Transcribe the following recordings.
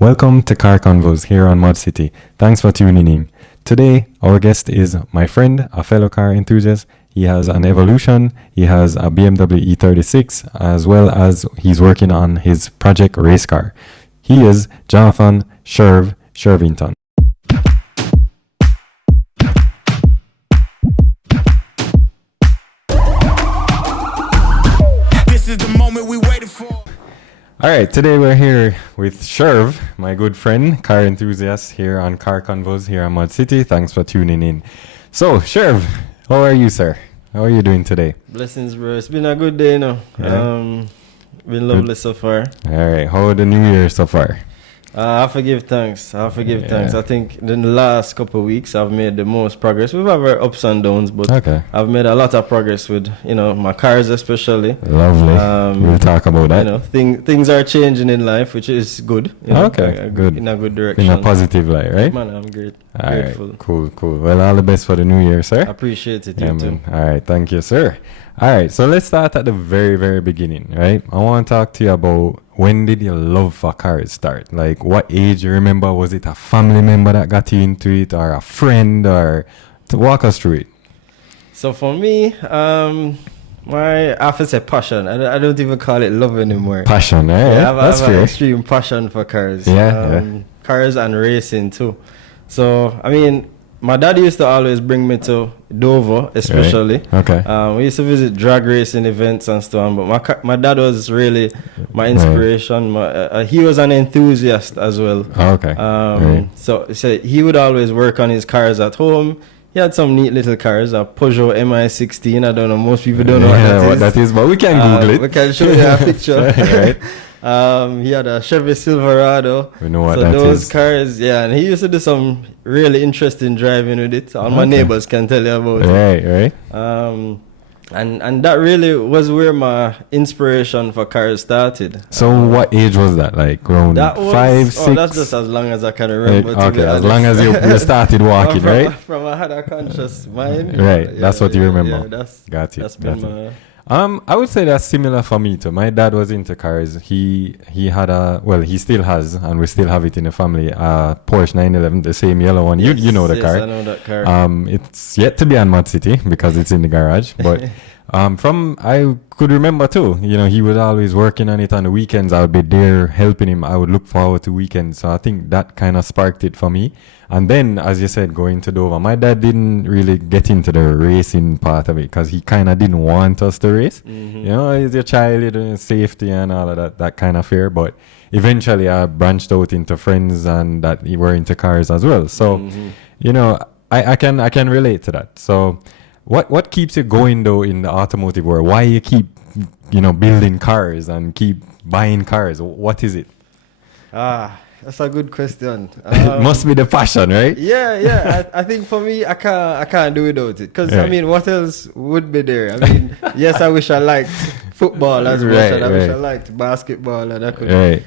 Welcome to Car Convos here on ModzCity. Thanks for tuning in. Today, our guest is my friend, a fellow car enthusiast. He has an Evolution, he has a BMW E36, as well as he's working on his project race car. He is Jonathan Shervington. This is the moment we waited for. All right, today we're here with Sherv, my good friend, car enthusiast here on Car Convos here on ModzCity. Thanks for tuning in. So, Sherv, how are you, sir? How are you doing today? Blessings, bro. It's been a good day, you know. Yeah. Been lovely so far. All right, how the new year so far? I forgive thanks. I think in the last couple of weeks I've made the most progress. We've had our ups and downs, but I've made a lot of progress with, my cars especially. Lovely. We'll talk about that. Things are changing in life, which is good. Good. In a good direction. In a positive light, right? Man, I'm grateful. Right, cool. Well, all the best for the new year, sir. I appreciate it, you too. All right, thank you, sir. All right, so let's start at the very, very beginning, right? I want to talk to you about when did your love for cars start? Like, what age you remember? Was it a family member that got you into it, or a friend, or to walk us through it? So for me, I have to say passion. I don't even call it love anymore. Passion, right? Yeah, That's I fair. have an extreme passion for cars. Yeah. Cars and racing too. So, I mean, my dad used to always bring me to Dover, especially. Right. Okay. We used to visit drag racing events and stuff. But my dad was really my inspiration. He was an enthusiast as well. Okay. Right. So he would always work on his cars at home. He had some neat little cars, a Peugeot MI16. I don't know, most people don't know what that is, but we can Google it. We can show you a picture. Right. He had a Chevy Silverado. We know what so that those is. cars, yeah, and he used to do some really interesting driving with it. All my neighbors can tell you about it. Right. And that really was where my inspiration for cars started. So what age was that? Like around 5, 6? That's just as long as I can remember. Okay, as long as you started walking, right? From I had a conscious mind. Right, that's what you remember. Yeah, got it. That's been my... I would say that's similar for me too. My dad was into cars. He had he still has, and we still have it in the family, Porsche 911, the same yellow one. Yes, you know the car. I know that car. It's yet to be on ModzCity because it's in the garage. But I could remember too, he was always working on it on the weekends. I would be there helping him. I would look forward to weekends. So I think that kind of sparked it for me. And then, as you said, going to Dover, my dad didn't really get into the racing part of it because he kind of didn't want us to race. Mm-hmm. He's your child, safety and all of that kind of fear. But eventually I branched out into friends and that were into cars as well. So, I can relate to that. So what keeps you going though in the automotive world? Why you keep, building cars and keep buying cars? What is it? That's a good question. It must be the passion, right? Yeah. I think for me, I can't do without it. Because, what else would be there? Yes, I wish I liked football as much. And I wish I liked basketball. And I could,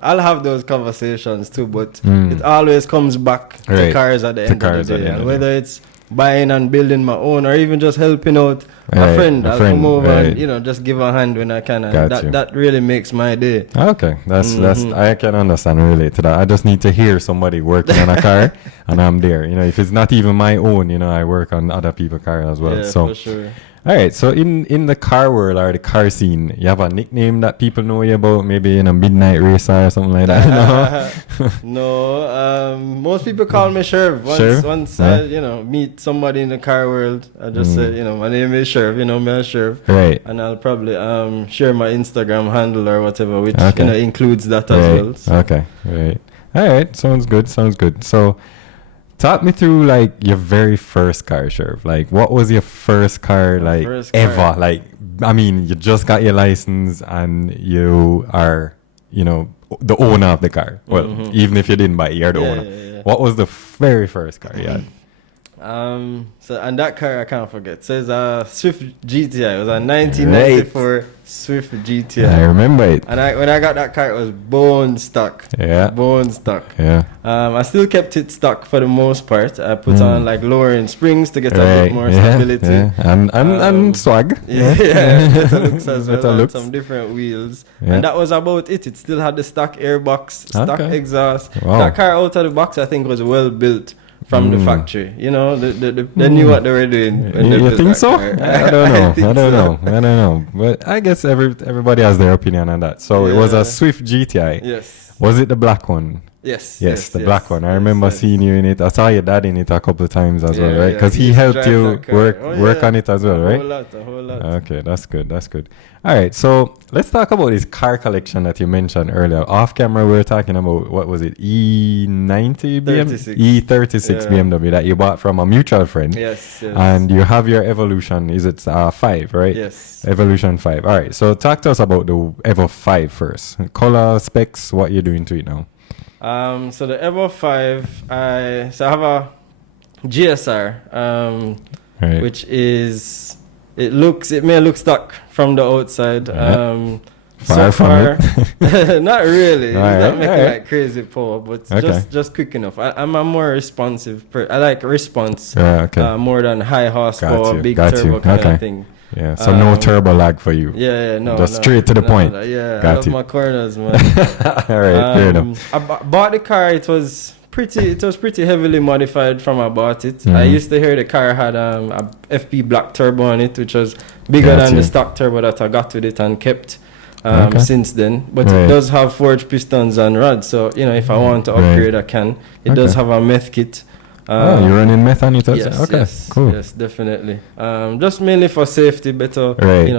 I'll have those conversations too. But it always comes back to cars at the end of the day. And whether it's buying and building my own or even just helping out a friend, I'll come over and just give a hand when I can, and that really makes my day. Okay, that's I can understand and relate to that. I just need to hear somebody working on a car and I'm there. If it's not even my own, I work on other people's cars as well. Yeah, so for sure. all right, so in the car world or the car scene, you have a nickname that people know you about, maybe in a midnight racer or something like that? No, most people call me Sherv. Once I meet somebody in the car world, I just say, my name is Sherv, me I'm Sherv. Right. And I'll probably share my Instagram handle or whatever, which includes that as well. So. Okay, right. All right, sounds good. So talk me through like your very first car, Sherv. Like, what was your first car ever? Like, you just got your license and you are, the owner of the car. Well, even if you didn't buy it, you're the owner. Yeah. What was the very first car you had? So and that car I can't forget. So it's a Swift GTI. It was a 1994 Swift GTI. I remember it. And when I got that car, it was bone stock. Yeah. Bone stock. Yeah. I still kept it stock for the most part. I put on like lowering springs to get a bit more stability. Yeah. And swag. Yeah, better looks as well. Better And looks. some different wheels. Yeah. And that was about it. It still had the stock airbox, stock exhaust. Wow. That car out of the box, I think, was well built from the factory. You know, they knew what they were doing. When they You built think that so? car. I don't know. think I don't know. But I guess everybody has their opinion on that. So it was a Swift GTI. Yes. Was it the black one? Yes. Yes, the black one. I remember seeing you in it. I saw your dad in it a couple of times as well, right? Because he used to helped drive you that car. work on it as well, right? A whole lot. Okay, that's good. All right, so let's talk about this car collection that you mentioned earlier. Off camera, we were talking about, what was it, E90 E36 BMW that you bought from a mutual friend. Yes. And you have your Evolution, is it 5, right? Yes. Evolution 5. All right, so talk to us about the Evo 5 first. Color, specs, what you're doing to it now. So the Evo 5, I have a GSR, Right. which is, it may look stock from the outside. Far from it. Not really. It's All not right, making all right. like crazy power, but Okay. just quick enough. I'm a more responsive I like response Okay. more than high horsepower, big got turbo you. kind Okay. of thing. Yeah, so no turbo lag for you. No. Just straight to the point. Yeah, Got I love you. my corners, man. All right, fair enough. I bought the car. It was pretty heavily modified from I bought it. I used to hear the car had a FP black turbo on it, which was bigger than the stock turbo that I got with it and kept since then. But it does have forged pistons and rods, so if I want to upgrade, I can. It does have a meth kit. You're running meth on it as Yes, well? Okay, yes, cool. yes, definitely. Just mainly for safety, better,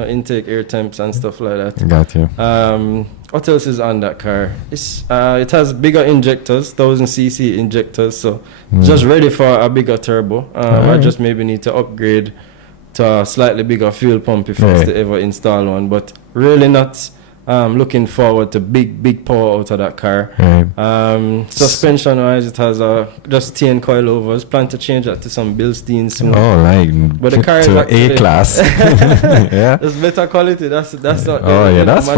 intake air temps and stuff like that. Got you. What else is on that car? It has bigger injectors, 1000cc injectors, so just ready for a bigger turbo. I just maybe need to upgrade to a slightly bigger fuel pump if I was to ever install one, but really not looking forward to big power out of that car. Suspension wise, it has just TN coilovers. Plan to change that to some Bilstein soon. Oh, right. But the car is to actually A-class. Yeah. It's better quality. That's what That's for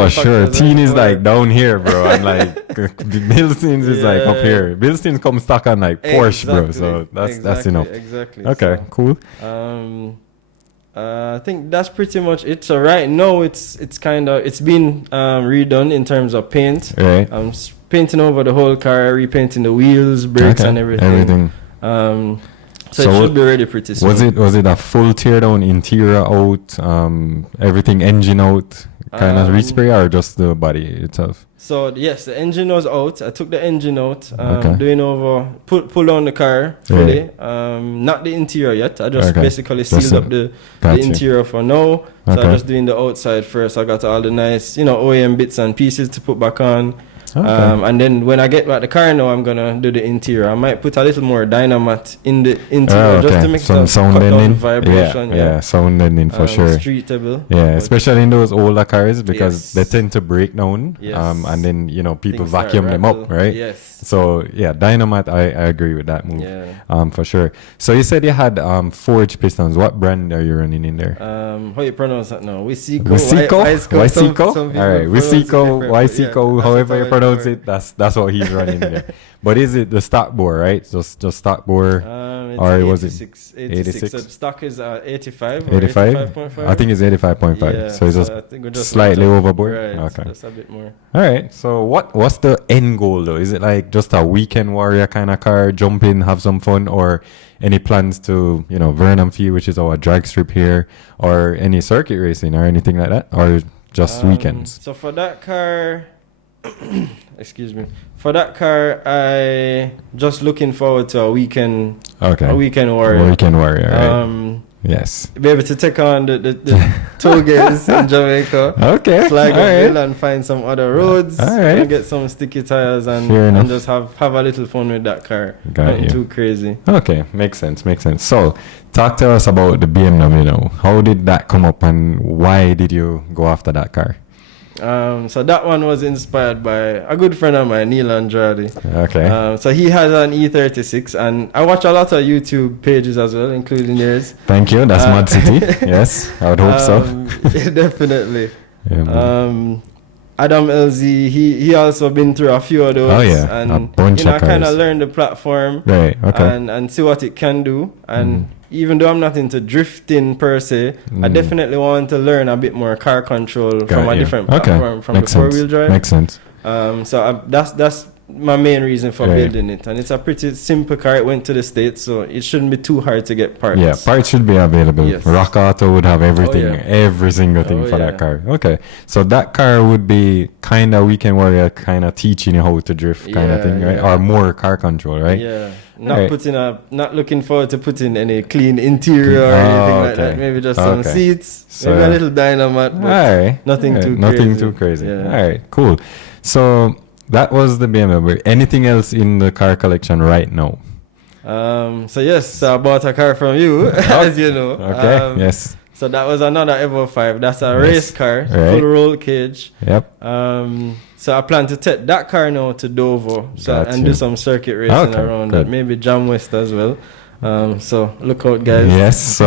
sure. manufacturers Teen is are. like down here, bro, and like Bilsteins is like up here. Bilsteins come stuck on like Porsche, bro. So that's enough. Exactly. Okay, cool. I think that's pretty much it. So right now it's been redone in terms of paint. Right. I'm painting over the whole car, repainting the wheels, brakes, and everything. So it should be ready pretty soon. Was it a full tear down, interior out, everything, engine out, kind of respray, or just the body itself? So yes, the engine was out. I took the engine out, pull on the car fully. Not the interior yet. I just basically sealed up the interior for now. So I'm just doing the outside first. I got all the nice, OEM bits and pieces to put back on. And then when I get back the car now, I'm gonna do the interior. I might put a little more dynamite in the interior just to make some sound cut down ending. the vibration. Yeah, sound ending for sure. Streetable. Yeah, especially in those older cars because they tend to break down. Yes. And then people Things vacuum them up, right? Yes. So yeah, dynamite. I agree with that move. Yeah. For sure. So you said you had forged pistons. What brand are you running in there? How you pronounce that now? Wyseco? Wyseco? Some All right, Wyseco, Yeah, however you pronounce it, that's what he's running there. But is it the stock bore, right? Just stock bore? It's or was 86, it 86? So stock is 85 or 85? 85.5? I think it's 85.5. Yeah, so it's I think we're just slightly overboard? Right, Okay. just a bit more. All right. So what's the end goal though? Is it like just a weekend warrior kind of car, jump in, have some fun, or any plans to, Vernon Field, which is our drag strip here, or any circuit racing or anything like that, or just weekends? So for that car, excuse me. For that car, I just looking forward to a weekend. Okay. A weekend warrior. Weekend warrior. Right. Yes. Be able to take on the toll gates in Jamaica. Okay. Flag all a right. bill and find some other roads. All right. And get some sticky tires and just have a little fun with that car. Got Nothing you. too crazy. Okay, makes sense. So, talk to us about the BMW now. How did that come up and why did you go after that car? So that one was inspired by a good friend of mine, Neil Andrade. Okay. So he has an E36, and I watch a lot of YouTube pages as well, including yours. Thank you. That's ModzCity. Yes, I would hope so. Yeah, definitely. Yeah, Adam LZ, he also been through a few of those. Oh, yeah. And A bunch I of kind of cars. learned the platform. Right. Okay. And see what it can do. And even though I'm not into drifting per se, I definitely want to learn a bit more car control from a different platform from Makes the four-wheel drive. Makes sense. That's my main reason for building it, and it's a pretty simple car. It went to the States, so it shouldn't be too hard to get parts. Yeah, parts should be available. Yes. Rock Auto would have everything, every single thing for yeah. that car. Okay, so that car would be kind of weekend warrior, kind of teaching you how to drift, kind of thing, right? Or more car control, right? Yeah. Not looking forward to putting any clean interior or anything like that. Maybe just some seats, maybe a little dynamite, but nothing too crazy. Yeah. All right, cool. So that was the BMW. Anything else in the car collection right now? So I bought a car from you, as you know. Okay. Yes. So that was another Evo 5. That's a race car, full roll cage. Yep. So I plan to take that car now to Dover and do some circuit racing around that. Maybe Jam West as well. So look out, guys. Yes. So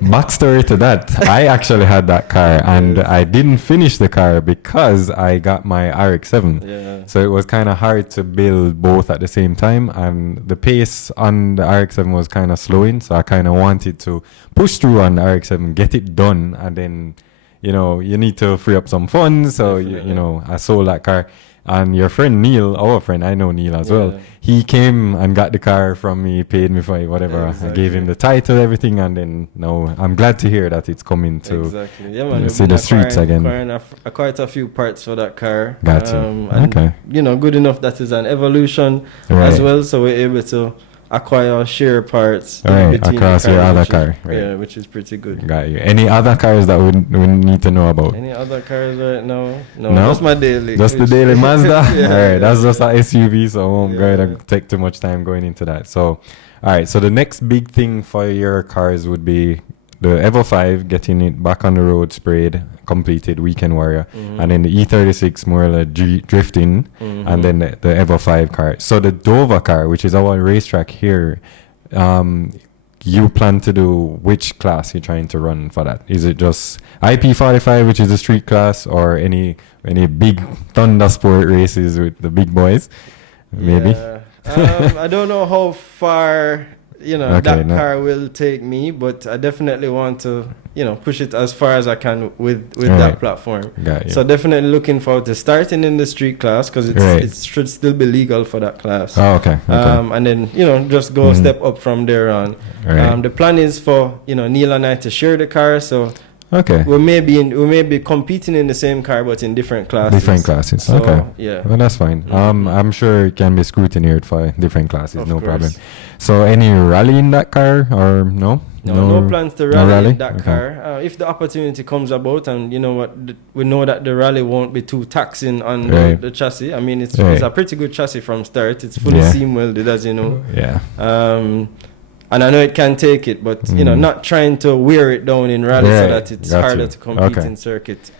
backstory to that, I actually had that car and I didn't finish the car because I got my RX-7. Yeah. So it was kind of hard to build both at the same time, and the pace on the RX-7 was kind of slowing. So I kind of wanted to push through on the RX-7, get it done, and then you need to free up some funds. So I sold that car. And your friend Neil, our friend, I know Neil as well. He came and got the car from me, paid me for it, whatever. Exactly. I gave him the title, everything, and then now I'm glad to hear that it's coming to see the streets again. Quite a few parts for that car. Gotcha. And, good enough that is an evolution as well, so we're able to acquire share parts across your other car. Yeah, which is pretty good. Got you. Any other cars that we need to know about? Any other cars right now? No, just my daily. Just the daily Mazda? Alright, that's just an SUV, so I won't going to take too much time going into that. So, alright, so the next big thing for your cars would be the Evo 5, getting it back on the road, sprayed, completed, weekend warrior, and then the E36 more like drifting, and then the Evo 5 car. So the Dover car, which is our racetrack here, you plan to do which class you're trying to run for that? Is it just IP45, which is the street class, or any big Thunder Sport races with the big boys? Maybe. I don't know how far that car will take me, but I definitely want to push it as far as I can with that platform. So definitely looking forward to starting in the street class, because it should still be legal for that class. And then just go step up from there on. The plan is for Neil and I to share the car, so we may be competing in the same car but in different classes. So, well, that's fine. I'm sure it can be scrutinized for different classes, no problem. So any rally in that car, or no plans to rally in that car. If the opportunity comes about, and we know that the rally won't be too taxing on the chassis. I mean, it's a pretty good chassis from start. It's fully seam welded, as you know. And I know it can take it, but not trying to wear it down in rally so that it's harder to compete in circuit.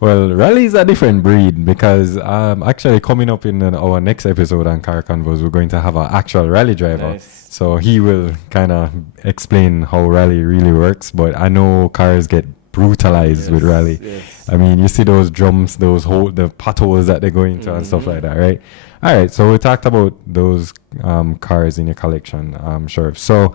Well, rally is a different breed, because actually coming up in our next episode on Car Convos, we're going to have an actual rally driver. Nice. So he will kind of explain how rally really works. But I know cars get brutalized with rally. I mean, you see those drums, the potholes that they go into and stuff like that, right? All right, so we talked about those cars in your collection, Sherv. So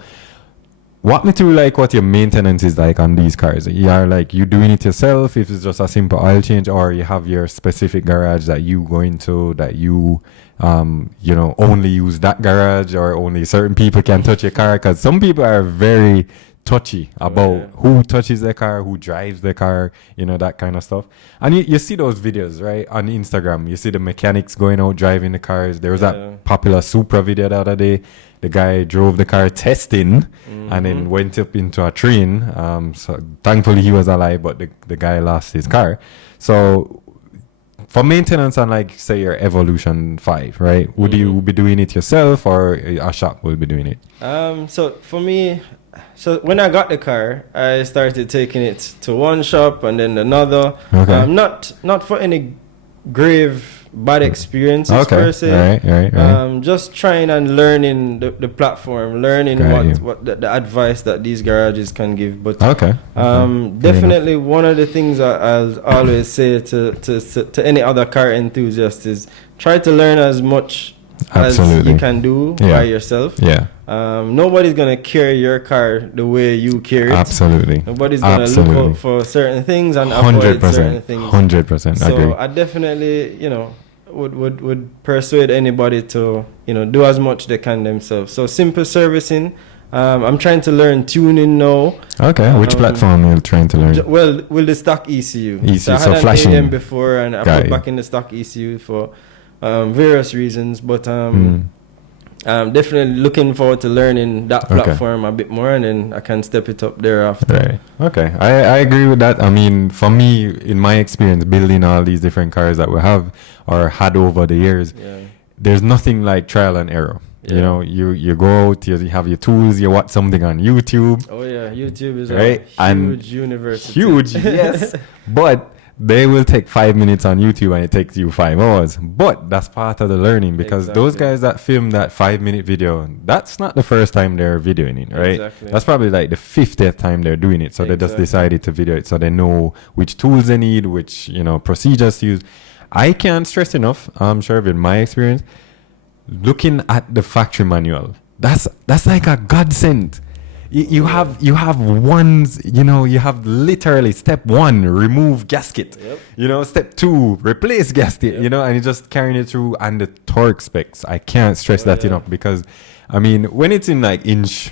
walk me through what your maintenance is like on these cars. You doing it yourself, if it's just a simple oil change, or you have your specific garage that you go into, that you only use that garage, or only certain people can touch your car? Because some people are very touchy about who touches their car, who drives their car, that kind of stuff. And you see those videos, right, on Instagram. You see the mechanics going out driving the cars. There was that popular Supra video the other day. The guy drove the car testing and then went up into a train. So thankfully he was alive, but the guy lost his car. So for maintenance on like say your Evolution 5, right? Would you be doing it yourself or a shop will be doing it? So for me, so when I got the car, I started taking it to one shop and then another. Okay. Not for any grave bad experiences per se. Right. Just trying and learning the platform, learning what the advice that these garages can give. But definitely one of the things I'll always say to any other car enthusiast is try to learn as much as you can do by yourself. Yeah. Nobody's gonna carry your car the way you carry it. Absolutely. Nobody's gonna look out for certain things and avoid certain things. 100%. So agree. I definitely, would persuade anybody to, do as much they can themselves. So simple servicing. I'm trying to learn tuning now. Okay. Which platform are you trying to learn? Well, with the stock ECU. So I had an flashing AM before, and I put back in the stock ECU for various reasons. But I'm definitely looking forward to learning that platform a bit more, and then I can step it up thereafter. Right. Okay. I agree with that. I mean, for me, in my experience, building all these different cars that we have or had over the years, there's nothing like trial and error. Yeah. You go out, you have your tools, you watch something on YouTube. Oh yeah, YouTube is right? a huge university. Huge, yes. But they will take 5 minutes on YouTube and it takes you 5 hours. But that's part of the learning, because those guys that film that 5-minute video, that's not the first time they're videoing it, right? Exactly. That's probably like the 50th time they're doing it. So they just decided to video it so they know which tools they need, which, procedures to use. I can't stress enough, I'm sure in my experience, looking at the factory manual, that's like a godsend. You have ones, you have literally step 1, remove gasket, step 2, replace gasket, and you're just carrying it through. And the torque specs, I can't stress that enough, because I mean, when it's in like inch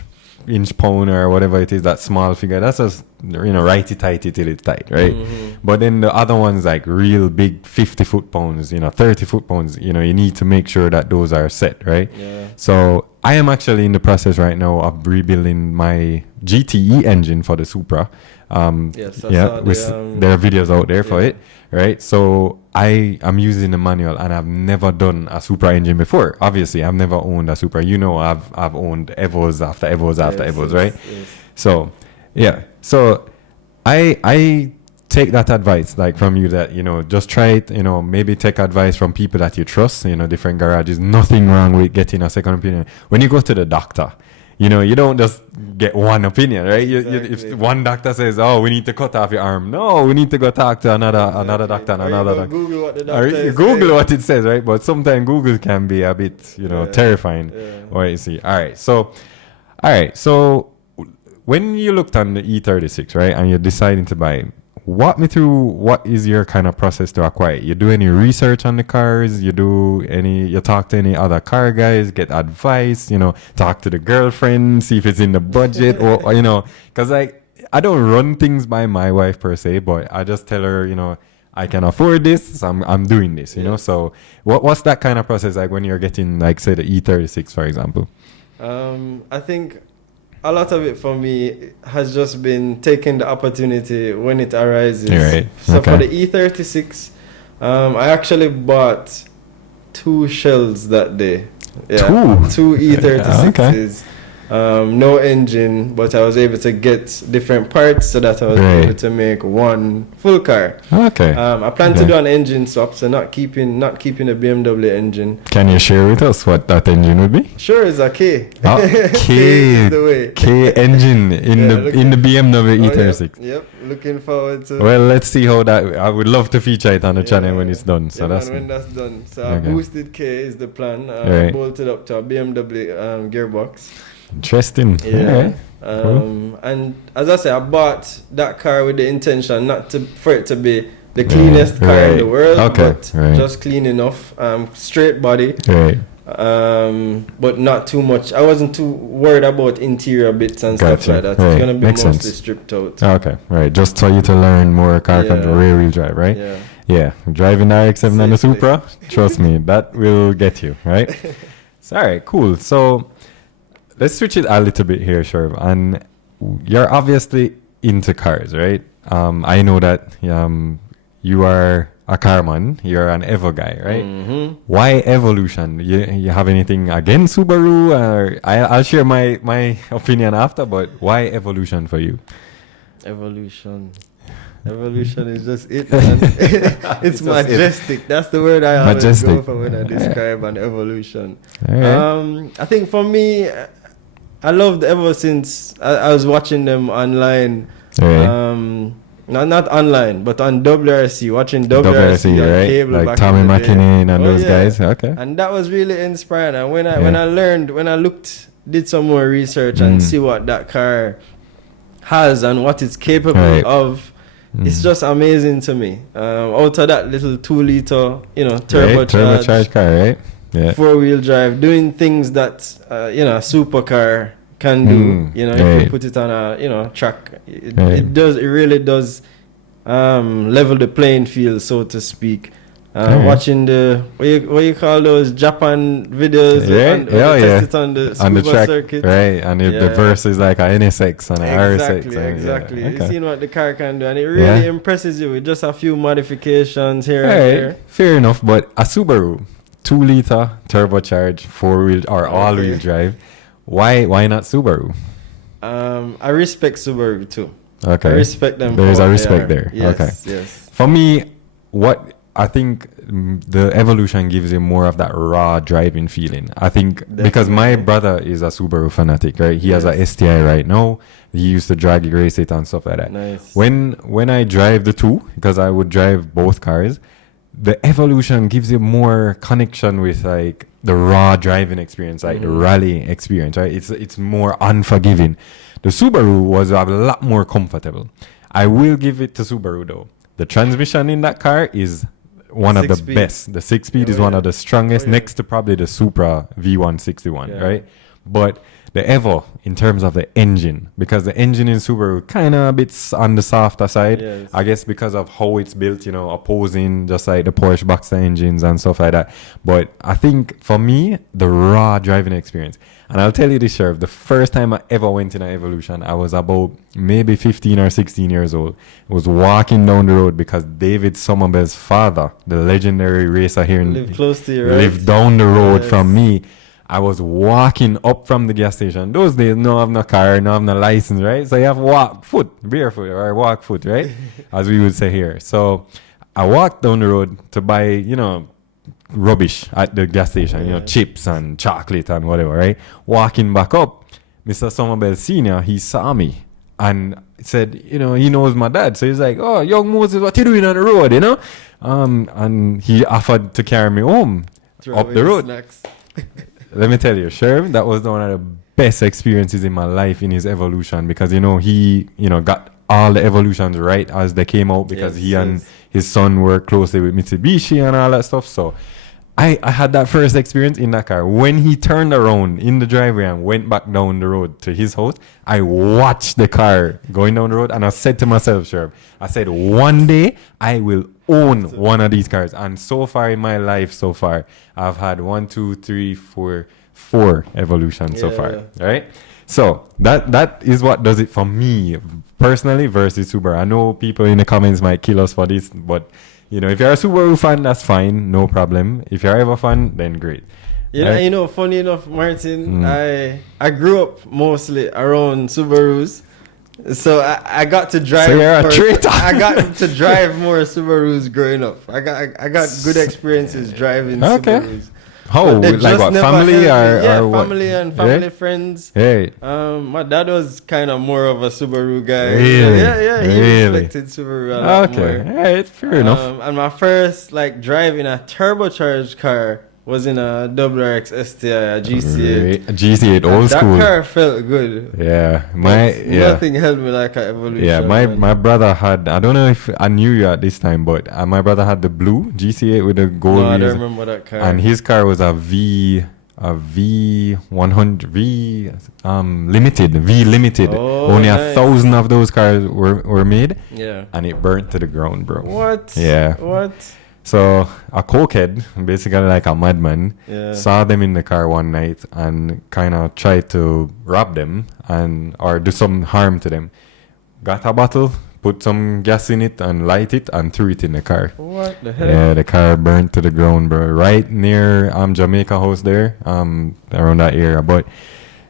pound or whatever it is, that small figure, that's just righty tighty till it's tight, right? But then the other ones, like real big 50 foot-pounds, 30 foot-pounds, you need to make sure that those are set, right? So I am actually in the process right now of rebuilding my GTE engine for the Supra. There are videos out there for it, right? So I am using the manual, and I've never done a Supra engine before. Obviously, I've never owned a Supra. I've owned Evos after Evos after Evos, right? Yes. So, So I take that advice like from you, that just try it, maybe take advice from people that you trust, different garages. Nothing wrong with getting a second opinion. When you go to the doctor, you don't just get one opinion, right? If one doctor says, "Oh, we need to cut off your arm," no, we need to go talk to another doctor and another doctor. Google what the doctor is Google saying. what it says, right? But sometimes Google can be a bit, terrifying. Or you see. All right. So when you looked on the E36, right, and you're deciding to buy, walk me through what is your kind of process to acquire it. You do any research on the cars? You talk to any other car guys, get advice, talk to the girlfriend, see if it's in the budget or because I don't run things by my wife per se, but I just tell her, I can afford this, so I'm doing this, So what's that kind of process like when you're getting, like, say, the E36, for example? I think a lot of it for me has just been taking the opportunity when it arises. Right. So for the E36, I actually bought 2 shells that day. Yeah, 2 E36s. No engine, but I was able to get different parts so that I was able to make one full car. Okay. I plan to do an engine swap, so not keeping the BMW engine. Can you share with us what that engine would be? Sure, it's a K. K is the way. K engine in the BMW E36. Yep, looking forward to. Well, let's see how that. I would love to feature it on the channel when it's done. So when that's done. So a boosted K is the plan. Bolted up to a BMW gearbox. Interesting. Yeah. Cool. And as I say, I bought that car with the intention for it to be the cleanest car in the world, but just clean enough. Straight body. But not too much. I wasn't too worried about interior bits and stuff like that. It's gonna be mostly stripped out. Okay, right. Just for you to learn more car control, rear wheel drive, right? Yeah. Driving the RX-7 and the Supra, trust me, that will get you, right? So, all right, cool. So let's switch it a little bit here, Sherv. And you're obviously into cars, right? I know that you are a car man, you're an Evo guy, right? Mm-hmm. Why evolution? You have anything against Subaru? Or I'll share my opinion after, but why evolution for you? Evolution is just it, man. It's majestic. That's the word I always go for when I describe an evolution. Right. I think for me, I loved ever since I was watching them online. Right. Not online, but on WRC, watching WRC on right? cable, like back Tommy in the day. McKinnon and those guys. Okay. And that was really inspiring. And when I did some more research and see what that car has and what it's capable of, it's just amazing to me. Out of that little 2-liter, turbocharged car, right? Yeah. 4-wheel drive, doing things that a supercar can do. If you put it on a track, it really does level the playing field, so to speak. Watching the what you call those Japan videos, test it on the track circuit, right? And the verse is like a NSX and a RSX. Exactly. You've seen what the car can do, and it really impresses you with just a few modifications here and there. Fair enough, but a Subaru 2-liter turbocharged 4-wheel or all-wheel drive. Why not Subaru? I respect Subaru too. Okay. I respect them. There's a respect there. Yes, okay. Yes. For me, what I think the evolution gives you more of that raw driving feeling. I think because my brother is a Subaru fanatic, right? He has a STI right now. He used to drag race it and stuff like that. Nice. When I drive the two, because I would drive both cars, the evolution gives you more connection with like the raw driving experience, like the rally experience, right? It's more unforgiving. The Subaru was a lot more comfortable. I will give it to Subaru though. The transmission in that car is one of the best. The 6-speed is one of the strongest, next to probably the Supra V161, right? But the Evo, in terms of the engine, because the engine in Subaru kind of a bit on the softer side, I guess because of how it's built, opposing just like the Porsche Boxer engines and stuff like that. But I think for me, the raw driving experience, and I'll tell you this, Sherv, the first time I ever went in an Evolution, I was about maybe 15 or 16 years old. I was walking down the road because David Somerville's father, the legendary racer here, lived close to you, right? Lived down the road from me. I was walking up from the gas station. Those days, no have no car, no have no license, right? So you have to walk barefoot or walk foot, right? As we would say here. So I walked down the road to buy, rubbish at the gas station, chips and chocolate and whatever, right? Walking back up, Mr. Somerville Sr., he saw me and said, he knows my dad. So he's like, oh, young Moses, what you doing on the road, And he offered to carry me home up the road. Let me tell you, Sherv, that was one of the best experiences in my life in his evolution because, he, got all the evolutions right as they came out because he and his son worked closely with Mitsubishi and all that stuff. So I had that first experience in that car. When he turned around in the driveway and went back down the road to his house, I watched the car going down the road and I said to myself, Sherv, I said, one day I will own one of these cars. And so far in my life, I've had 4 evolutions so far, right? So that is what does it for me personally versus Subaru. I know people in the comments might kill us for this, but if you're a Subaru fan, that's fine, no problem. If you're ever fan, then great. Right? Funny enough, Martin, I grew up mostly around Subarus. So I got to drive. So you're a traitor. I got to drive more Subarus growing up. I got good experiences driving Subarus. How? Like what? Family or what? Family and family friends. Hey. My dad was kind of more of a Subaru guy. Really? Yeah. He respected Subaru a lot more. Okay. It's fair enough. And my first drive in a turbocharged car was in a WRX STI, a GC8. A GC8, old school. That car felt good. Yeah. Nothing held me like an Evolution. Yeah, my brother had, I don't know if I knew you at this time, but my brother had the blue GC8 with the gold. No, I don't remember that car. And his car was a V100, limited. Oh, Only nice. 1,000 of those cars were made. Yeah. And it burnt to the ground, bro. What? Yeah. What? So a cokehead, basically like a madman, saw them in the car one night and kind of tried to rob them or do some harm to them. Got a bottle, put some gas in it and light it and threw it in the car. What the hell? Yeah, the car burnt to the ground, bro. Right near Jamaica House there, around that area. But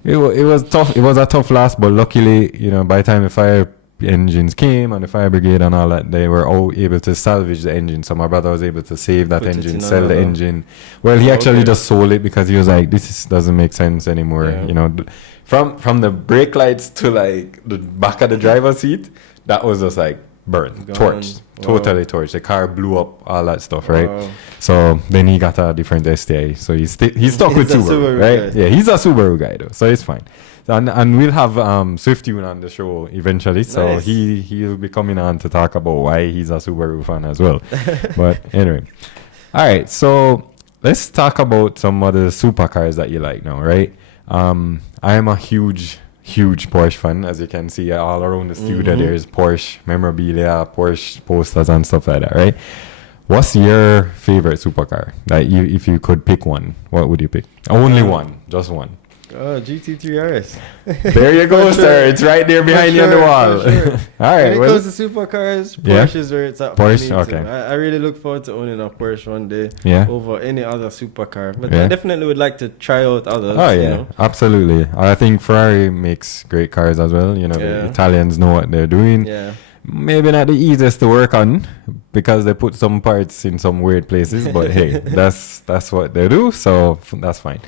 it was tough. It was a tough loss, but luckily, you know, by the time the fire engines came and the fire brigade and all that, they were all able to salvage the engine. So my brother was able to save that engine, sell the engine. Well, he actually just sold it because he was like, this doesn't make sense anymore. Yeah. You know, from the brake lights to like the back of the driver's seat, that was just like burned, torched, totally torched. The car blew up, all that stuff, right? So then he got a different STI. So he's stuck with Subaru, right? Guy. Yeah, he's a Subaru guy though, so it's fine. So, and we'll have Swiftune on the show eventually. So nice. He'll be coming on to talk about why he's a Subaru fan as well. But anyway, all right. So let's talk about some of the supercars that you like now, right? I am a huge Porsche fan, as you can see all around the studio. There's Porsche memorabilia, Porsche posters and stuff like that, right? What's your favorite supercar? Like, if you could pick one, what would you pick? Only one, just one. GT3 RS. There you go, sir. It's right there behind you on the wall. Sure. All right. When it comes to supercars, Porsche is where it's at. Porsche, okay. I really look forward to owning a Porsche one day over any other supercar. But I definitely would like to try out others. Oh, yeah. You know? Absolutely. I think Ferrari makes great cars as well. You know, the Italians know what they're doing. Yeah. Maybe not the easiest to work on because they put some parts in some weird places. But hey, that's what they do. So that's fine.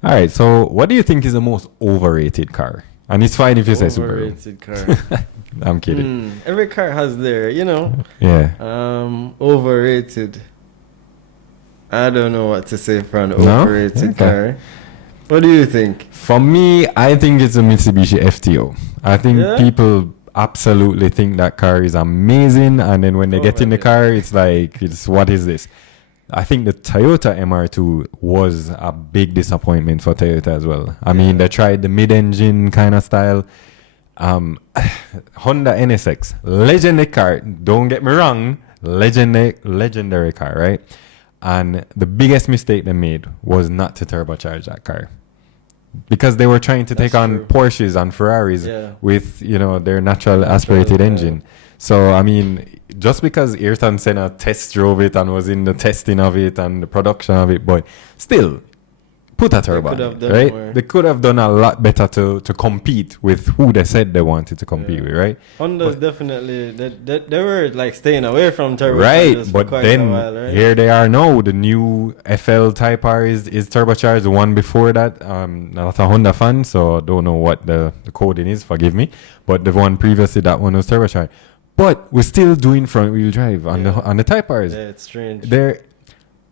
All right, so what do you think is the most overrated car? And it's fine if you say Subaru. Overrated car. I'm kidding. Every car has their, you know. Yeah. Overrated. I don't know what to say for an overrated car. What do you think? For me, I think it's a Mitsubishi FTO. I think people absolutely think that car is amazing, and then when they get in the car, it's like, what is this? I think the Toyota MR2 was a big disappointment for Toyota as well. I mean, they tried the mid-engine kind of style. Honda NSX, legendary car. Don't get me wrong, legendary car, right? And the biggest mistake they made was not to turbocharge that car, because they were trying to take on Porsches and Ferraris with, you know, their natural aspirated engine. So, I mean, just because Ayrton Senna test drove it and was in the testing of it and the production of it, but still, put a turbo on it, right? More. They could have done a lot better to compete with who they said they wanted to compete with, right? Honda's definitely, they were like staying away from turbo. Right, but then here they are now. The new FL Type R is turbocharged. The one before that, not a Honda fan, so don't know what the coding is, forgive me. But the one previously, that one was turbocharged. But we're still doing front wheel drive on the Type Rs. Yeah, it's strange.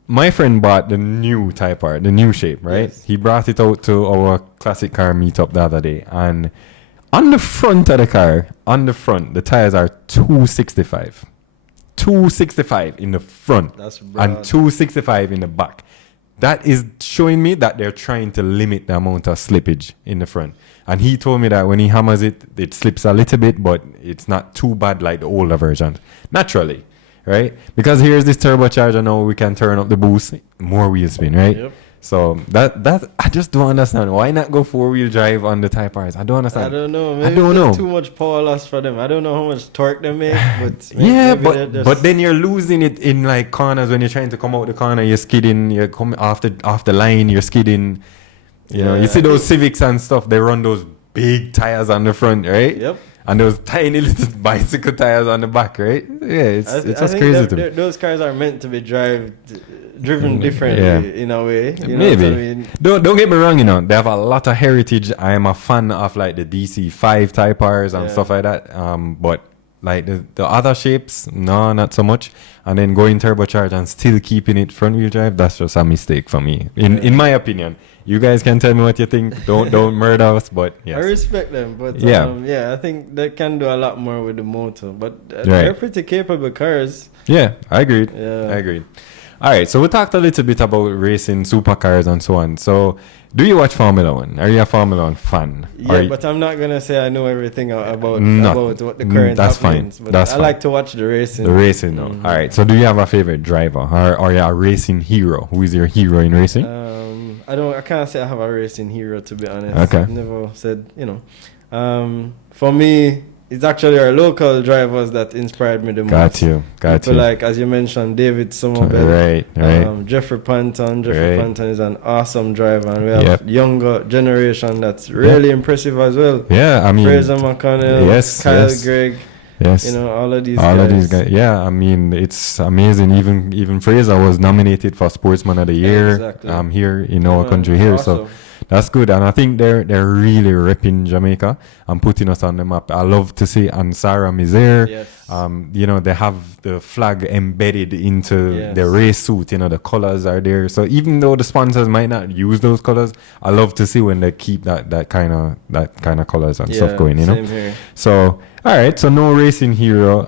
My friend bought the new Type R, the new shape, right? Yes. He brought it out to our classic car meetup the other day, and on the front of the car, the tires are 265. 265 in the front. That's broad. And 265 in the back. That is showing me that they're trying to limit the amount of slippage in the front. And he told me that when he hammers it, it slips a little bit, but it's not too bad like the older version. Naturally, right? Because here's this turbocharger now, we can turn up the boost, more wheel spin, right? Yep. So that I just don't understand. Why not go 4-wheel drive on the Type Rs? I don't understand. I don't know. Maybe there's too much power loss for them. I don't know how much torque they make, but but then you're losing it in like corners when you're trying to come out the corner. You're skidding. You're coming off the line. You're skidding. You know, you see those Civics and stuff. They run those big tires on the front, right? Yep. And those tiny little bicycle tires on the back, right? Yeah, it's just crazy to me. Those cars are meant to be driven differently in a way. You know Maybe. What I mean? Don't get me wrong, you know, they have a lot of heritage. I am a fan of like the DC5 Type Rs and stuff like that. But like the other shapes, no, not so much. And then going turbocharged and still keeping it front wheel drive, that's just a mistake for me. In my opinion. You guys can tell me what you think. Don't murder us, but yes. I respect them, but I think they can do a lot more with the motor. But they're pretty capable cars. Yeah, I agreed. All right, so we talked a little bit about racing, supercars, and so on. So, do you watch Formula One? Are you a Formula One fan? Yeah, but I'm not gonna say I know everything about what the current happenings. But I like to watch the racing. The racing, no. All right. So, do you have a favorite driver, or are you a racing hero? Who is your hero in racing? I can't say I have a racing hero, to be honest. Okay. I've never said, For me, it's actually our local drivers that inspired me the most. Got you. People like, as you mentioned, David Somerville. Right. Jeffrey Panton. Jeffrey Panton is an awesome driver. And we have younger generation that's really impressive as well. Yeah, I mean... Fraser McConnell, Kyle Gregg. Yes. You know, all of these guys. Yeah, I mean, it's amazing. Even Fraser was nominated for Sportsman of the Year here in our country here. Awesome. So that's good. And I think they're really repping Jamaica and putting us on the map. I love to see Ansara Mizer. Yes. You know, they have the flag embedded into the race suit. You know, the colors are there. So even though the sponsors might not use those colors, I love to see when they keep that kind of colors and stuff going, you know. Same here. So all right, so no racing hero.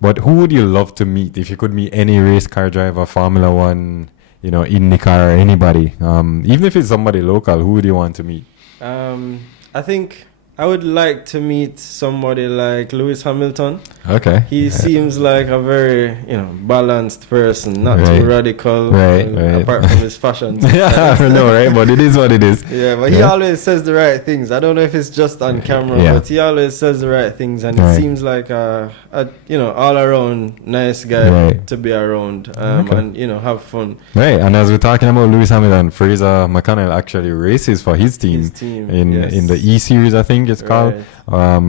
But who would you love to meet if you could meet any race car driver, Formula One, you know, IndyCar, or anybody? Even if it's somebody local, who would you want to meet? I think I would like to meet somebody like Lewis Hamilton. Okay. He seems like a very, balanced person, not too radical. Apart from his fashion. Yeah, I know, right? But it is what it is. Yeah, but he always says the right things. I don't know if it's just on camera, but he always says the right things, and he seems like a all around nice guy to be around, and have fun. Right, and as we're talking about Lewis Hamilton, Fraser McConnell actually races for his team in the E Series, I think it's called.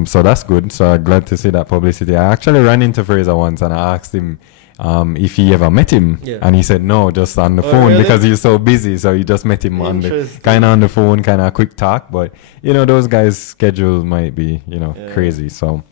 So that's good. So I'm glad to see that publicity. I actually ran into Fraser once and I asked him if he ever met him, and he said no, just on the phone because he's so busy. So he just met him on the phone, kind of quick talk. But those guys' schedule might be crazy. So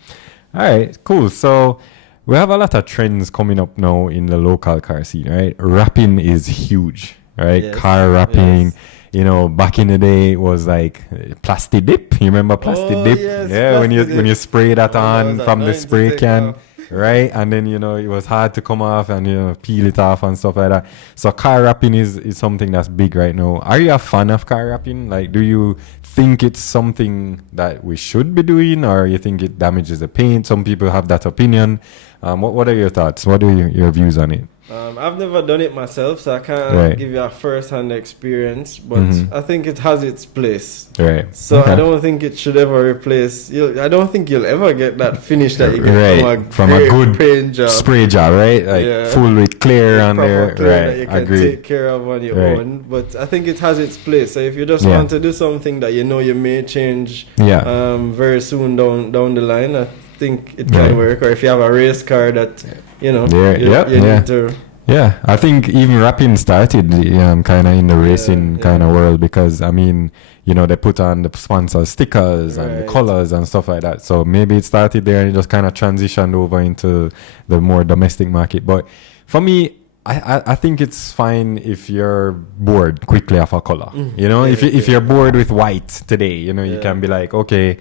all right, cool. So we have a lot of trends coming up now in the local car scene, right? Rapping is huge, right? Car rapping. Back in the day it was like plastic dip. You remember plastic dip? Yeah, when you spray that on from the spray can, right? And then it was hard to come off and peel it off and stuff like that. So car wrapping is something that's big right now. Are you a fan of car wrapping? Like, do you think it's something that we should be doing, or you think it damages the paint? Some people have that opinion. What are your thoughts? What are your views on it? I've never done it myself, so I can't give you a first-hand experience, but I think it has its place. Right. So I don't think it should ever replace... I don't think you'll ever get that finish that you get from a good paint job. Spray job, right? Like full with clear on there. Right, that you can take care of on your own. But I think it has its place. So if you just want to do something that you may change very soon down the line, I think it can work. Or if you have a race car that you need to. Yeah, I think even rapping started kind of in the racing kind of world, because I mean, they put on the sponsor stickers and the colors and stuff like that. So maybe it started there and it just kind of transitioned over into the more domestic market. But for me, I think it's fine if you're bored quickly of a color. If you're bored with white today, you can be like, okay,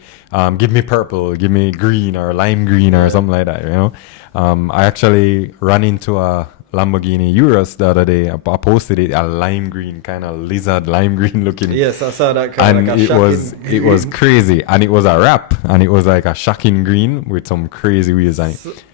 give me purple, give me green or lime green or something like that. I actually ran into a Lamborghini Urus the other day. I posted it, a lime green, kind of lizard lime green looking. Yes, I saw that. And it was crazy, and it was a wrap, and it was like a shocking green with some crazy wheels on it.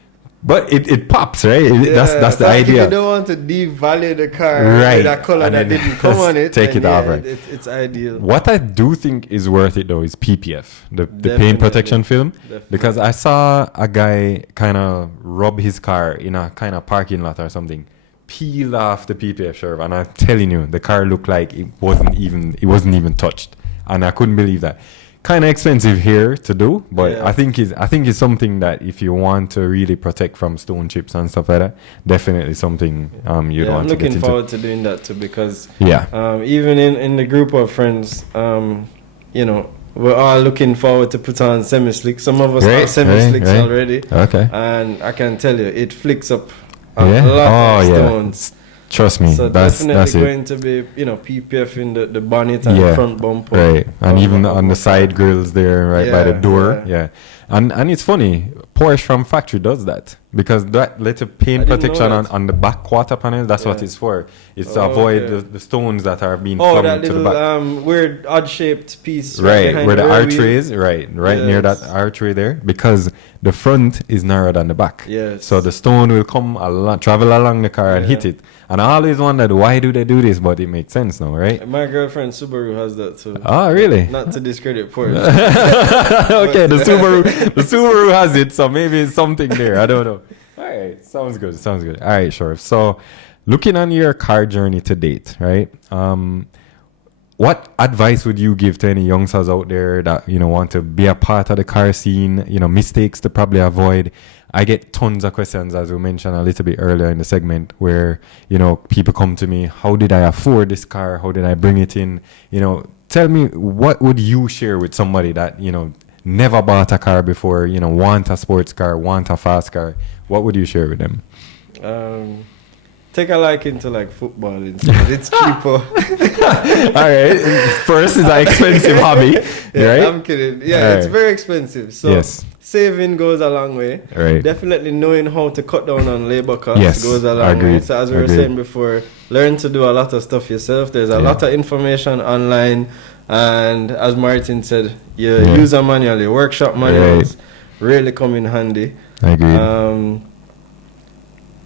But it pops, right? That's the idea. You don't want to devalue the car with that color that didn't come on it. Take it off, right? It's ideal. What I do think is worth it though is PPF, the paint protection film. Definitely. Because I saw a guy kind of rub his car in a kind of parking lot or something, peel off the PPF, Sherv, and I'm telling you, the car looked like it wasn't even touched, and I couldn't believe that. Kind of expensive here to do, but I think it's something that if you want to really protect from stone chips and stuff like that, definitely something you'd want to get into. I'm looking forward to doing that too, because even in the group of friends, we're all looking forward to put on semi-slick. Some of us have semi-slicks already. Okay. And I can tell you, it flicks up a lot of stones. Trust me, so that's going to be PPF in the bonnet and the front bumper, right, and even on the side grills there, right by the door, and it's funny, Porsche from factory does that, because that little paint protection on the back quarter panel, that's what it's for. It's to avoid the stones that are being flung that to little, the back. weird odd shaped piece right where the archway is, right yes. near that archway there, because the front is narrower than the back. Yes. So the stone will come travel along the car and hit it. And I always wondered, why do they do this? But it makes sense now, right? My girlfriend Subaru has that too. Oh, really? Not to discredit Porsche. Okay, the Subaru has it, so maybe it's something there. I don't know. All right, sounds good. All right, sure. So, looking on your car journey to date, right? What advice would you give to any youngsters out there that want to be a part of the car scene? Mistakes to probably avoid. I get tons of questions, as we mentioned a little bit earlier in the segment, where people come to me. How did I afford this car? How did I bring it in? Tell me, what would you share with somebody that never bought a car before? Want a sports car, want a fast car. What would you share with them? Take a liking to like football instead. It's cheaper. All right. First, it's an expensive hobby, right? I'm kidding. Yeah, it's very expensive. So saving goes a long way. Right. Definitely knowing how to cut down on labor costs goes a long way. So as we were saying before, learn to do a lot of stuff yourself. There's a lot of information online. And as Martin said, user manual, your workshop manuals really come in handy. I agree.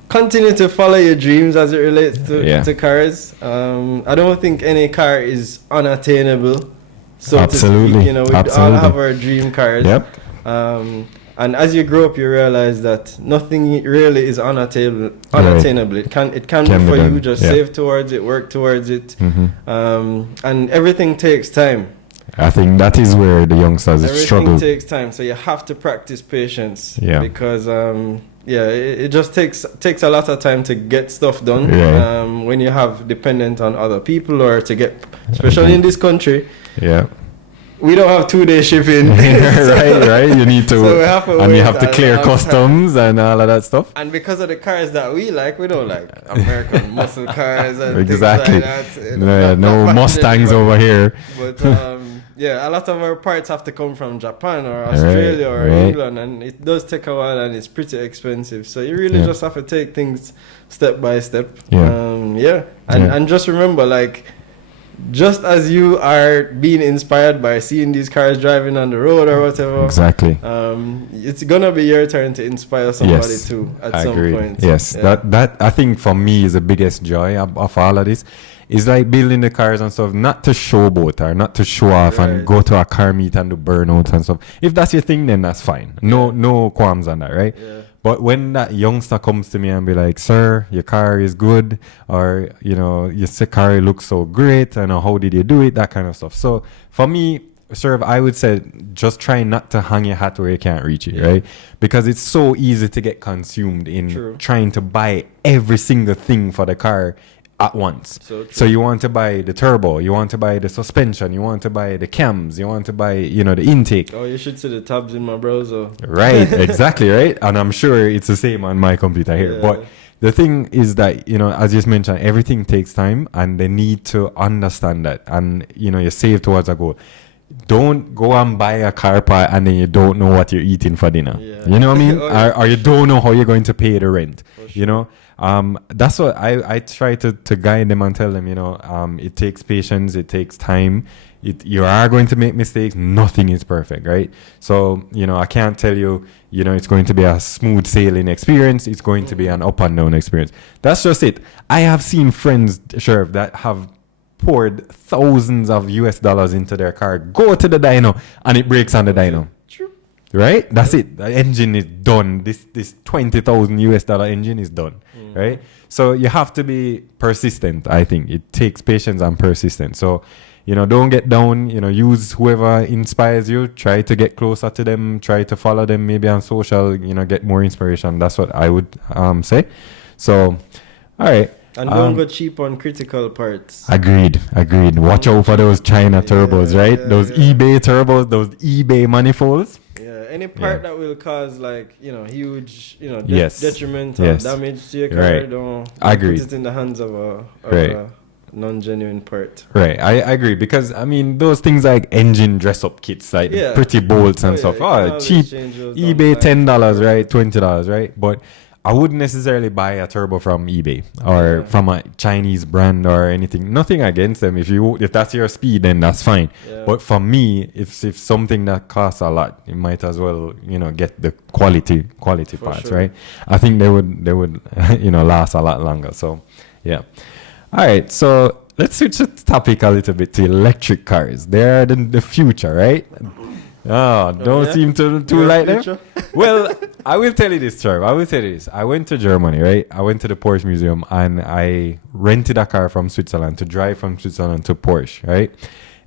Continue to follow your dreams as it relates to cars. I don't think any car is unattainable. So Absolutely. To speak, we all have our dream cars. Yep. And as you grow up, you realize that nothing really is unattainable. It can be for you. Just save towards it, work towards it, and everything takes time. I think that is where the youngsters struggle. Everything takes time, so you have to practice patience. Yeah. Because it just takes a lot of time to get stuff done. When you have dependent on other people or to get, especially in this country. Yeah. We don't have 2-day shipping. right. You need to, so you have to clear customs and all of that stuff. And because of the cars that we don't like American muscle cars and exactly. things like that. No Mustangs over here. But a lot of our parts have to come from Japan or Australia or England, and it does take a while and it's pretty expensive. So you really just have to take things step by step. And just remember, just as you are being inspired by seeing these cars driving on the road or whatever, exactly, it's gonna be your turn to inspire somebody too at some point. Yes, that I think for me is the biggest joy of all of this. Is like building the cars and stuff, not to showboat or not to show off and go to a car meet and do burnouts and stuff. If that's your thing, then that's fine. No qualms on that, right? Yeah. But when that youngster comes to me and be like, "Sir, your car is good," or your car looks so great, and how did you do it? That kind of stuff. So for me, Sherv, I would say just try not to hang your hat where you can't reach it, right? Because it's so easy to get consumed in trying to buy every single thing for the car at once. So you want to buy the turbo, you want to buy the suspension, you want to buy the cams, you want to buy the intake. Oh, you should see the tabs in my browser. Right, exactly, right? And I'm sure it's the same on my computer here. But the thing is that, as you mentioned, everything takes time and they need to understand that. And, you save towards a goal. Don't go and buy a car part and then you don't know what you're eating for dinner. Yeah. You know what I mean? Or you don't know how you're going to pay the rent. Sure. That's what I try to guide them and tell them, it takes patience, it takes time. You are going to make mistakes. Nothing is perfect, right? So, I can't tell you, it's going to be a smooth sailing experience. It's going to be an up and down experience. That's just it. I have seen friends, Sherv, that have poured thousands of US dollars into their car, go to the dyno, and it breaks on the dyno. True. Right? That's it. The engine is done. This $20,000 US dollar engine is done. Right? So you have to be persistent, I think. It takes patience and persistence. So, don't get down, use whoever inspires you, try to get closer to them, try to follow them maybe on social, get more inspiration. That's what I would say. So, all right. And don't go cheap on critical parts. Agreed. Watch out for those China turbos, right? Those eBay turbos, those eBay manifolds. Yeah, any part that will cause huge, detrimental damage to your car, don't put it in the hands of a non-genuine part. Right, I agree, because those things like engine dress-up kits, like pretty bolts and stuff. Cheap eBay $10, right? $20, right? But I wouldn't necessarily buy a turbo from eBay or from a Chinese brand or anything. Nothing against them. If that's your speed, then that's fine. Yeah. But for me, if something that costs a lot, you might as well, get the quality parts, right? I think they would last a lot longer. So, yeah. All right. So let's switch the topic a little bit to electric cars. They're the future, right? Don't seem to like them. Well, I will tell you this, Sherv. I went to Germany, right? I went to the Porsche Museum and I rented a car from Switzerland to drive from Switzerland to Porsche, right?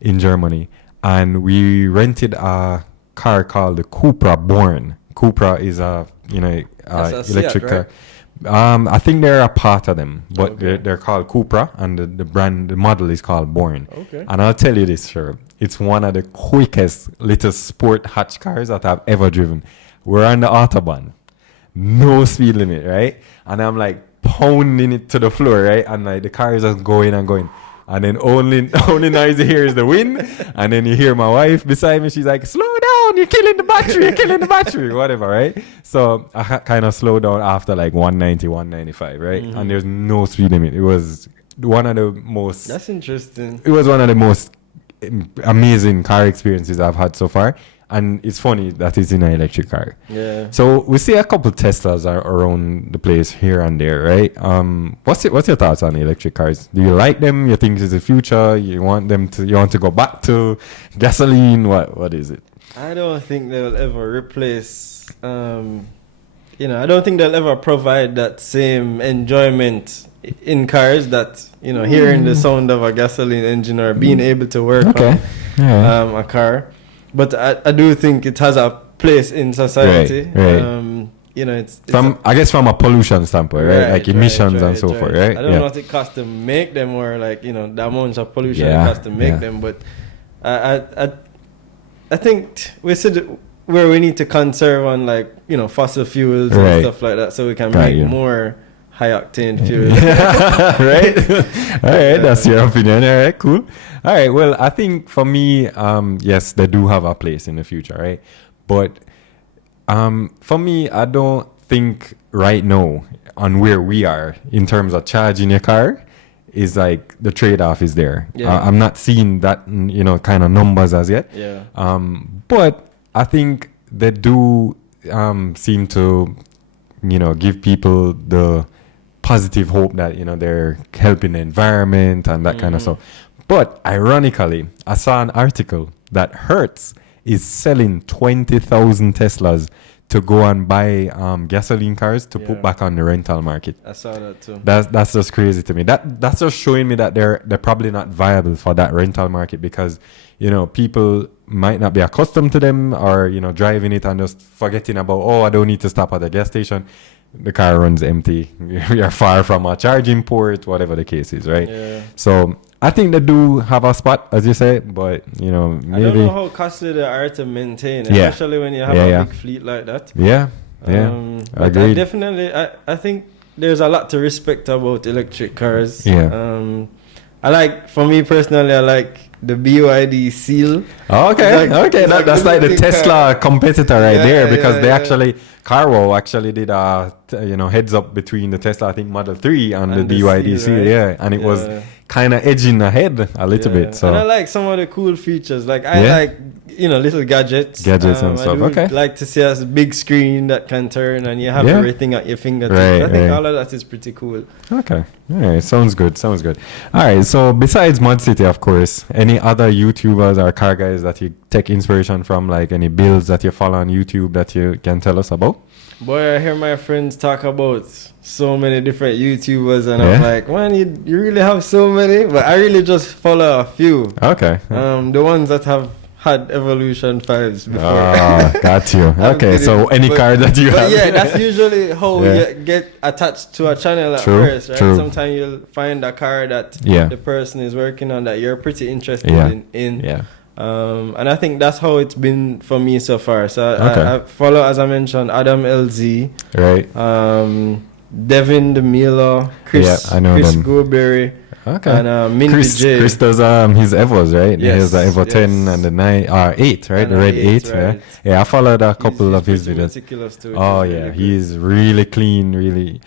In Germany. And we rented a car called the Cupra Born. Cupra is a electric Seat, car. Right? I think they're a part of them, but they're called Cupra, and the model is called Born. Okay. And I'll tell you this, Sherv. It's one of the quickest little sport hatch cars that I've ever driven. We're on the Autobahn. No speed limit, right? And I'm like pounding it to the floor, right? And like the car is just going and going. And then only noise you hear is the wind. And then you hear my wife beside me. She's like, slow down. You're killing the battery. Whatever, right? So I kind of slowed down after like 190, 195, right? Mm-hmm. And there's no speed limit. It was one of the most... That's interesting. It was one of the most amazing car experiences I've had so far. And it's funny that it's in an electric car. Yeah. So we see a couple Teslas around the place here and there, right? What's your thoughts on electric cars? Do you like them? You think it's the future? You want to go back to gasoline? What is it? I don't think they'll ever replace. I don't think they'll ever provide that same enjoyment in cars that hearing the sound of a gasoline engine or being able to work on a car. But I do think it has a place in society. Right. I guess from a pollution standpoint, right? Like emissions and so forth, right? I don't know what it costs to make them, or like the amount of pollution it costs to make them. But I think we said where we need to conserve on fossil fuels and stuff like that, so we can make more high octane fuel. Right? All right, that's your opinion. All right, cool. All right, well, I think for me, yes, they do have a place in the future, right? But for me, I don't think right now on where we are in terms of charging your car is like the trade-off is there. Yeah. I'm not seeing that, kind of numbers as yet. Yeah. But I think they do seem to, give people the positive hope that they're helping the environment and that kind of stuff. But ironically, I saw an article that Hertz is selling 20,000 Teslas to go and buy gasoline cars to put back on the rental market. I saw that too. That's just crazy to me. That's just showing me that they're probably not viable for that rental market because people might not be accustomed to them or driving it and just forgetting about I don't need to stop at the gas station. The car runs empty. You're far from a charging port, whatever the case is, right? Yeah. So I think they do have a spot, as you say, but maybe I don't know how costly they are to maintain, especially when you have a big fleet like that. Yeah, agreed. I think there's a lot to respect about electric cars. Yeah. For me personally, I like the BYD seal. Okay. That's like the Tesla competitor there because they actually, Carwo actually did a heads up between the Tesla, I think Model 3 and the BYD seal, right? And it was kind of edging ahead a little bit. So. And I like some of the cool features. Like I like little gadgets and stuff. I like to see a big screen that can turn and you have everything at your fingertips. I think all of that is pretty cool. Okay. All right. Sounds good. All right. So besides ModzCity, of course, any other YouTubers or car guys that you take inspiration from, like any builds that you follow on YouTube that you can tell us about? Boy, I hear my friends talk about so many different YouTubers and I'm like, man, you really have so many? But I really just follow a few. Okay. The ones that have had Evolution 5s before. Got you. Okay, so any car that you have. Yeah, that's usually how you get attached to a channel at first, right? Sometimes you'll find a car that the person is working on that you're pretty interested in. Yeah. And I think that's how it's been for me so far. So I follow, as I mentioned, Adam LZ, right? Devin DeMilo, Chris Goberry. Okay. And Mindy J. Chris does his Evos, right? Yes, He has the Evo yes. 10 and the 8, right? And The red 8, right. right? Yeah, I followed a couple of his pretty videos. meticulous too, which Oh is yeah, really good. he's really clean, really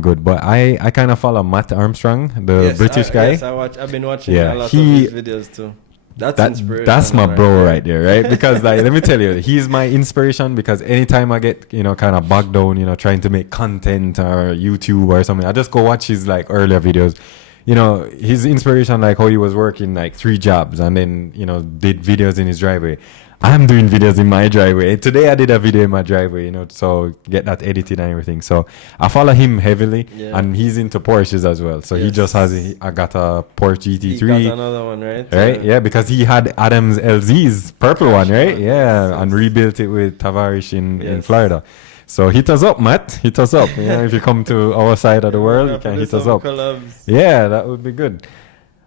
good. But I kind of follow Matt Armstrong, the British guy. Yes, I've been watching Yeah, a lot of his videos too. That's inspirational. That's my bro there. right there, right? Because like, let me tell you, he's my inspiration because anytime I get, kind of bogged down, trying to make content or YouTube or something, I just go watch his like earlier videos. His inspiration, like how he was working like 3 jobs and then, did videos in his driveway. I'm doing videos in my driveway. Today I did a video in my driveway, so get that edited and everything. So I follow him heavily, and he's into Porsches as well. So he just I got a Porsche GT3. He got another one, right? Right? Yeah, because he had Adam's LZ's purple one, right? Yeah, and rebuilt it with Tavares in Florida. So hit us up, Matt. Hit us up. If you come to our side of the world, you can hit us up. Collabs. Yeah, that would be good.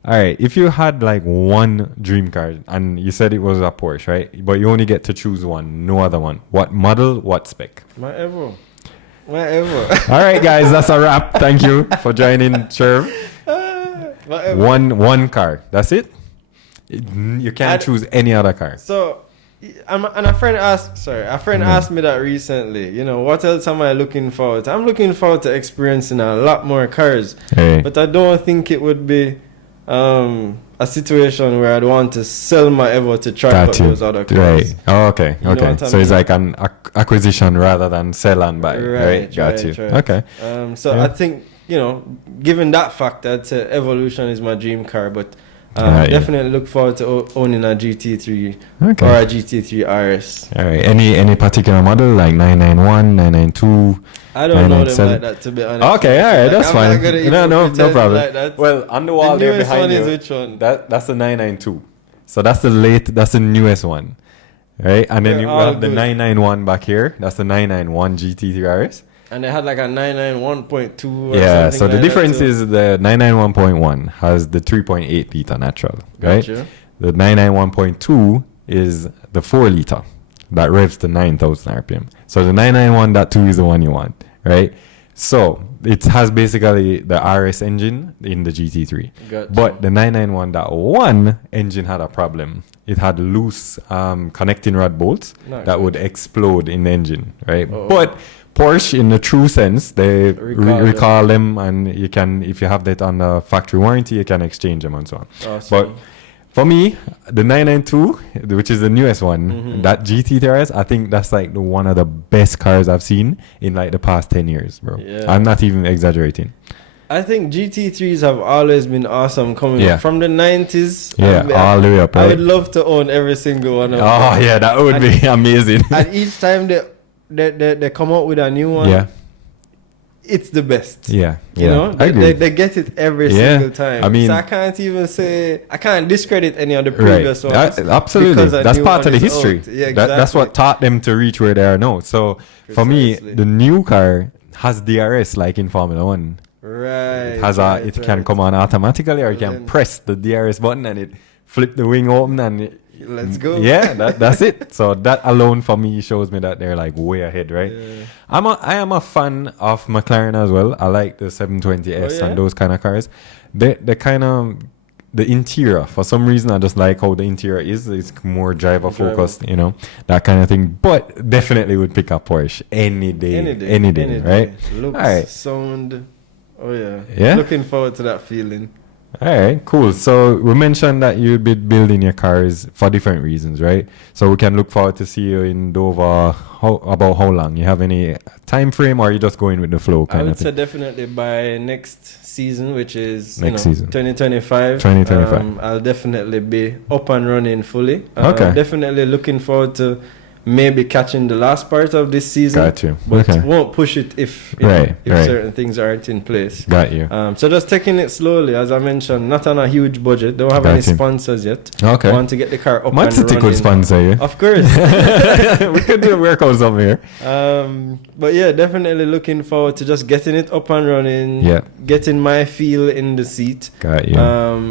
All right, if you had like one dream car and you said it was a Porsche, right? But you only get to choose one, no other one. What model, what spec? My Evo. All right, guys, that's a wrap. Thank you for joining, Sherv. One car. That's it? You can't choose any other car. So, a friend asked me that recently. What else am I looking forward to? I'm looking forward to experiencing a lot more cars. Hey. But I don't think it would be a situation where I'd want to sell my Evo to try out those other cars. Right. Oh, okay. You know Okay. what I So it's mean? like an acquisition rather than sell and buy. Right. Got you. Right. Okay. So Yeah. I think, given that fact, I'd say Evolution is my dream car, but Right, definitely look forward to owning a GT3 Okay. or a GT3 RS. All right. Any particular model like 991, 992? I don't know them 997? like that, to be honest. Okay, all right, Like, that's I'm not fine. gonna even No pretend problem. like that. Well, on the wall The there newest behind one you, is which one? that's the 992. So that's the newest one, right? And then They're you all have the good. 991 back here. That's the 991 GT3 RS. And they had like a 991.2 or Yeah. something So the like difference that too. is the 991.1 has the 3.8 liter natural, right? Gotcha. The 991.2 is the 4 liter that revs to 9,000 RPM. So the 991.2 is the one you want, right? So it has basically the RS engine in the GT3. Gotcha. But the 991.1 engine had a problem. It had loose connecting rod bolts Not that good. would explode in the engine, right? Uh-oh. But Porsche, in the true sense, they Recall them, and you can, if you have that on the factory warranty, you can exchange them and so on. Awesome. But for me, the 992, which is the newest one, that GT RS, I think that's like one of the best cars I've seen in like the past 10 years, bro. Yeah. I'm not even exaggerating. I think GT3s have always been awesome coming Yeah. from the 90s. Yeah, all the way up, I right? would love to own every single one of them. Oh, yeah, that would be amazing. And each time they come out with a new one, Yeah, it's the best. yeah. You know, I agree. they get it every Yeah, single time. I mean- so I can't discredit any of the Right. previous ones. Absolutely. because a That's new part one of the is history. out. Yeah, That's what exactly. taught them to reach where they are now. So for me, Precisely. the new car has DRS like in Formula One. Right. It has it can come on automatically, or you can Then- press the DRS button and it flip the wing open and Let's go. Yeah, that's it. So that alone for me shows me that they're like way ahead, right? Yeah. I am a fan of McLaren as well. I like the 720S Oh, yeah? and those kind of cars. They kind of the interior, for some reason I just like how the interior is. It's more driver focused, that kind of thing. But definitely would pick up Porsche any day, right? Looks, All right. sound. Oh yeah. Yeah? Looking forward to that feeling. All right, cool. So we mentioned that you'd be building your cars for different reasons, right? So we can look forward to see you in Dover. About how long? You have any time frame, or are you just going with the flow I kind would of say thing? definitely by next season, which is Next season. 2025. 2025. I'll definitely be up and running fully. Okay. Definitely looking forward to maybe catching the last part of this season. Got you. But Okay. won't push it if Right, right. certain things aren't in place. Got you. So just taking it slowly, as I mentioned, not on a huge budget. Don't have Got any you. sponsors yet. Okay. Want to get the car up and ModzCity running. could sponsor you. Of course. We could do a workout somewhere. But yeah, definitely looking forward to just getting it up and running. Yeah. Getting my feel in the seat. Got you.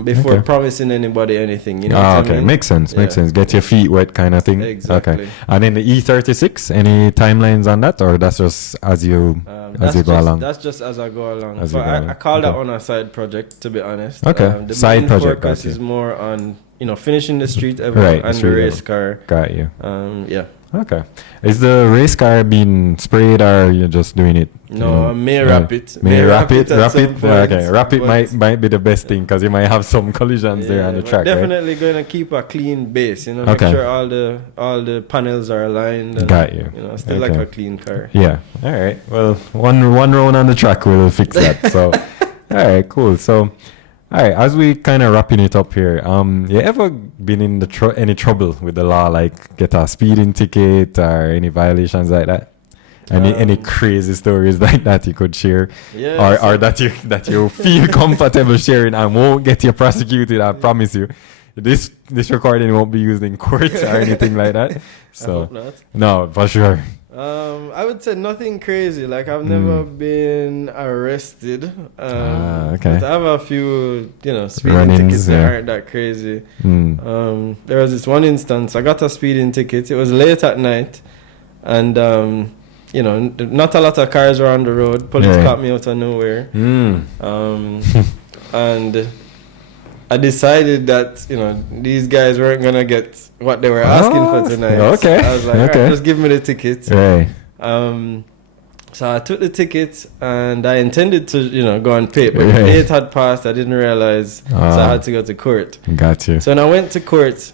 Before Okay. promising anybody anything. You know what I Okay, mean? makes sense. Makes Yeah. sense. Get your feet wet, kind of thing. Exactly. Okay. And then the E36, any timelines on that, or that's just as you as you go along? That's just as I go along. As But you go along. I call that Okay. one a side project, to be honest. Okay. The Side main project, focus got you. is more on, finishing the street ever Right, the and the street race level. car. Got you. Yeah. Okay. Is the race car being sprayed or you're just doing it? No, I may right. wrap it. May wrap it. at some point, Okay. Wrap it but- might be the best thing because you might have some collisions there on the but track, right? definitely going to keep a clean base. Make Okay. sure all the panels are aligned. And, Got you. Still like Okay. a clean car. Yeah. All right. Well, one round on the track will fix that. So, all right, cool. So, all right. As we kind of wrapping it up here, you ever been in any trouble with the law, like get a speeding ticket or any violations like that? Any crazy stories like that you could share, Yeah, or that you feel comfortable sharing and won't get you prosecuted? I promise you. This recording won't be used in court or anything like that. I So hope not. no, for sure. I would say nothing crazy. Like I've never been arrested. Okay. But I have a few, speeding Run-ins, tickets that yeah. aren't that crazy. Mm. There was this one instance. I got a speeding ticket. It was late at night, and not a lot of cars were on the road. Police Yeah. caught me out of nowhere. Mm. And I decided that these guys weren't gonna get what they were asking for tonight. Okay. I was like, Okay. all right, just give me the ticket. Right. So I took the ticket and I intended to go and pay, but Right. the date had passed. I didn't realize, so I had to go to court. Got you. So when I went to court,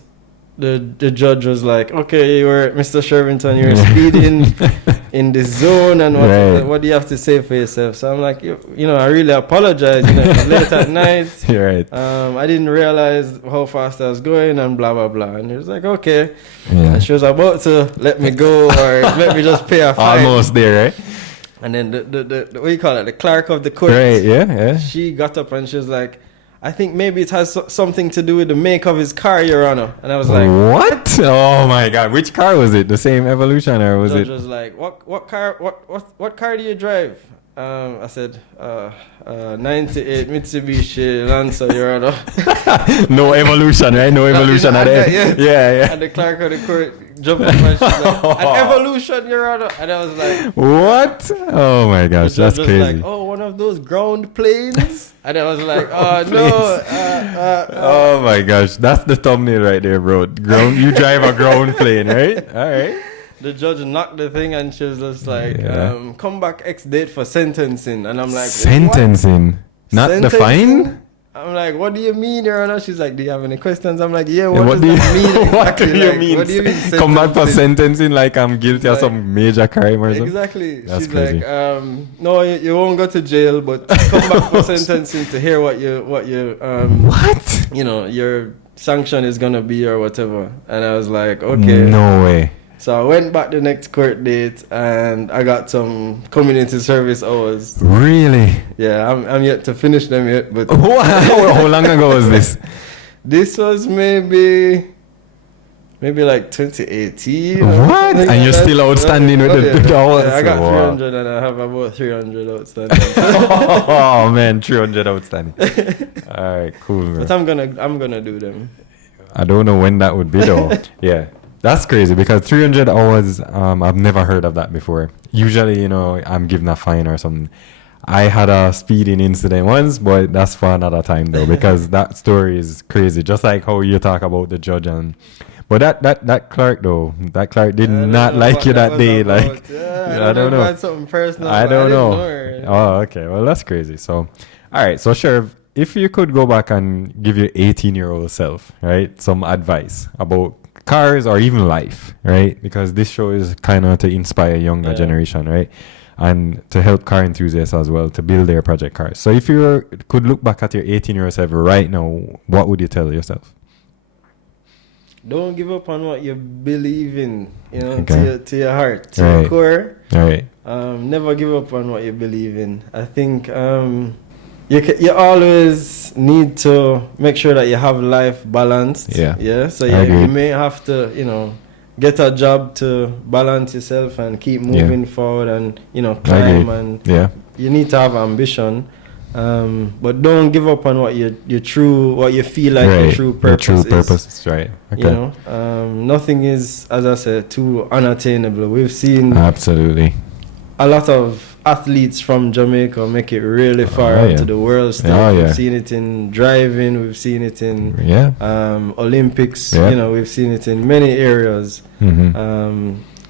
the judge was like, "Okay, Mr. Shervington, you're speeding in the zone, and Right. what do you have to say for yourself?" So I'm like, I really apologize. It was late at night. You're right. I didn't realize how fast I was going, and blah blah blah. And he was like, "Okay." Yeah. And she was about to let me go or let me just pay a fine. Almost there, right? And then the what do you call it? The clerk of the court. Right. Yeah. She got up and she was like, "I think maybe it has something to do with the make of his car, Your Honor." And I was like, What? Oh my God! Which car was it? The same Evolution or was judge it? was like, "What car do you drive?" I said, 98 Mitsubishi Lancer, Your Honor. No Evolution, right? No Evolution at the end. Yeah. And the clerk of the court jumped up and she was like, "An Evolution, Your Honor." And I was like, What? Oh my gosh, the that's judge was crazy. like, "Oh, one of those ground planes." And I was like, "Oh no." Oh my gosh, that's the thumbnail right there, bro. You drive a ground plane, right? All right. The judge knocked the thing and she was just like, Yeah. "Come back X date for sentencing." And I'm like, Sentencing, not the Sentencing? fine. I'm like, "What do you mean, Your Honor?" She's like, "Do you have any questions?" I'm like, "Yeah, Yeah, what does that mean exactly? what do you Like, mean? What do you mean Come back for sentencing?" sentencing like I'm guilty of Like- some major crime or something? Exactly. That's She's crazy. like, "No, you won't go to jail, but come back for sentencing to hear what What? your sanction is gonna be or whatever." And I was like, "Okay." No way. So I went back the next court date and I got some community service hours. Really? Yeah, I'm yet to finish them yet, but How long ago was this? this was maybe like 2018. or What? something And like you're that. still outstanding with yeah. the hours? Yeah, I got Wow. 300 and I have about 300 outstanding. Oh man, 300 outstanding. All right, cool. Bro. But I'm gonna do them. I don't know when that would be though. Yeah, that's crazy because 300 hours. I've never heard of that before. Usually, I'm given a fine or something. I had a speeding incident once, but that's for another time though because that story is crazy. Just like how you talk about the judge but that clerk though, that clerk did not like you that day. Like, I don't know. Something personal. I don't know. Her. Oh, okay. Well, that's crazy. So, all right. So, Sherv, if you could go back and give your 18-year-old self, right, some advice about cars or even life, right? Because this show is kind of to inspire younger generation, right? And to help car enthusiasts as well to build their project cars. So, if you could look back at your 18-year-old self right now, what would you tell yourself? Don't give up on what you believe in, Okay. to your heart, to your core. All right. Never give up on what you believe in. I think you always need to make sure that you have life balanced. Yeah. So you may have to, get a job to balance yourself and keep moving forward and, climb. And you need to have ambition. But don't give up on what you feel like your true purpose your true is. purpose, right? Okay. Nothing is, as I said, too unattainable. We've seen absolutely a lot of athletes from Jamaica make it really far to the world stage. We've seen it in driving, we've seen it in Olympics, you know, we've seen it in many areas.